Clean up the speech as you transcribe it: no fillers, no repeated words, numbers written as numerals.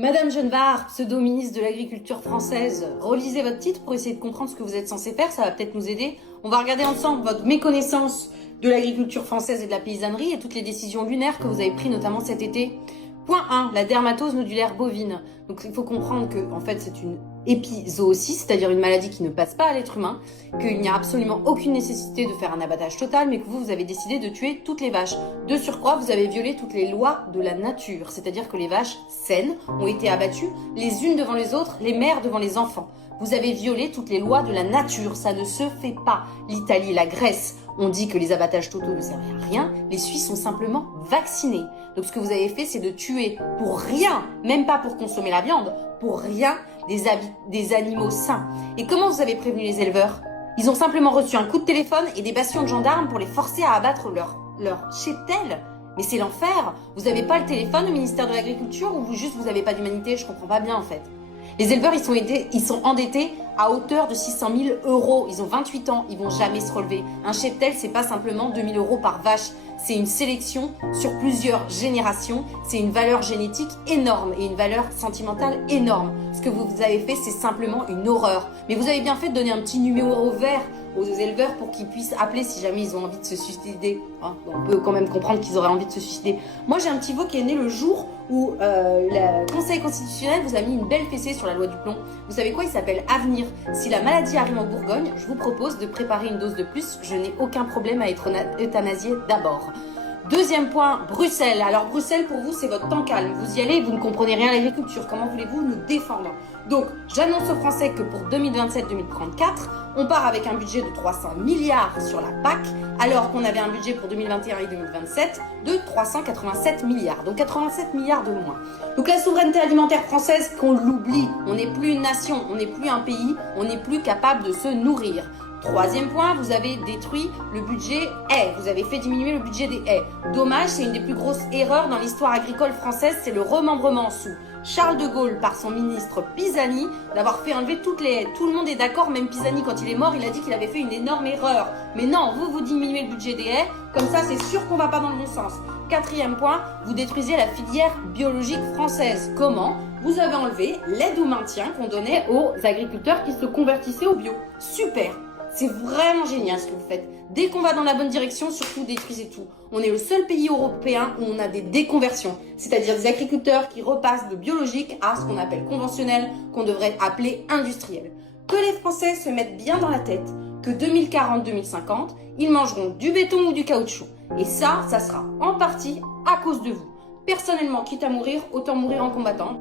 Madame Genevard, pseudo-ministre de l'Agriculture française, relisez votre titre pour essayer de comprendre ce que vous êtes censé faire, ça va peut-être nous aider. On va regarder ensemble votre méconnaissance de l'agriculture française et de la paysannerie et toutes les décisions lunaires que vous avez prises notamment cet été. Point 1, la dermatose nodulaire bovine. Donc il faut comprendre que en fait c'est une épizootie, c'est-à-dire une maladie qui ne passe pas à l'être humain, qu'il n'y a absolument aucune nécessité de faire un abattage total, mais que vous avez décidé de tuer toutes les vaches. De surcroît, vous avez violé toutes les lois de la nature, c'est-à-dire que les vaches saines ont été abattues les unes devant les autres, les mères devant les enfants. Vous avez violé toutes les lois de la nature, ça ne se fait pas. L'Italie, la Grèce, on dit que les abattages totaux ne servent à rien, les Suisses sont simplement vaccinés. Donc ce que vous avez fait, c'est de tuer pour rien, même pas pour consommer la viande, pour rien, des animaux sains. Et comment vous avez prévenu les éleveurs? Ils ont simplement reçu un coup de téléphone et des bastions de gendarmes pour les forcer à abattre leur cheptel. Mais c'est l'enfer. Vous n'avez pas le téléphone au ministère de l'Agriculture ou vous n'avez pas d'humanité? Je comprends pas bien en fait. Les éleveurs, ils sont endettés à hauteur de 600 000 euros. Ils ont 28 ans, ils vont jamais se relever. Un cheptel, c'est pas simplement 2 000 euros par vache. C'est une sélection sur plusieurs générations. C'est une valeur génétique énorme et une valeur sentimentale énorme. Ce que vous avez fait, c'est simplement une horreur. Mais vous avez bien fait de donner un petit numéro vert aux éleveurs pour qu'ils puissent appeler si jamais ils ont envie de se suicider. Hein, on peut quand même comprendre qu'ils auraient envie de se suicider. Moi, j'ai un petit veau qui est né le jour où le Conseil constitutionnel vous a mis une belle fessée sur la loi du plomb. Vous savez quoi? Il s'appelle Avenir. Si la maladie arrive en Bourgogne, je vous propose de préparer une dose de plus. Je n'ai aucun problème à être euthanasié d'abord. Deuxième point, Bruxelles. Alors Bruxelles, pour vous, c'est votre temps calme. Vous y allez, vous ne comprenez rien à l'agriculture. Comment voulez-vous nous défendre? Donc, j'annonce aux Français que pour 2027-2034, on part avec un budget de 300 milliards sur la PAC, alors qu'on avait un budget pour 2021 et 2027 de 387 milliards. Donc 87 milliards de moins. Donc la souveraineté alimentaire française, qu'on l'oublie. On n'est plus une nation, on n'est plus un pays, on n'est plus capable de se nourrir. Troisième point, vous avez détruit le budget haies. Vous avez fait diminuer le budget des haies. Dommage, c'est une des plus grosses erreurs dans l'histoire agricole française, c'est le remembrement sous Charles de Gaulle par son ministre Pisani d'avoir fait enlever toutes les haies. Tout le monde est d'accord, même Pisani quand il est mort, il a dit qu'il avait fait une énorme erreur. Mais non, vous diminuez le budget des haies, comme ça c'est sûr qu'on va pas dans le bon sens. Quatrième point, vous détruisez la filière biologique française. Comment? Vous avez enlevé l'aide au maintien qu'on donnait aux agriculteurs qui se convertissaient au bio. Super! C'est vraiment génial ce que vous faites. Dès qu'on va dans la bonne direction, surtout détruisez tout. On est le seul pays européen où on a des déconversions, c'est-à-dire des agriculteurs qui repassent de biologique à ce qu'on appelle conventionnel, qu'on devrait appeler industriel. Que les Français se mettent bien dans la tête que 2040-2050, ils mangeront du béton ou du caoutchouc. Et ça sera en partie à cause de vous. Personnellement, quitte à mourir, autant mourir en combattant.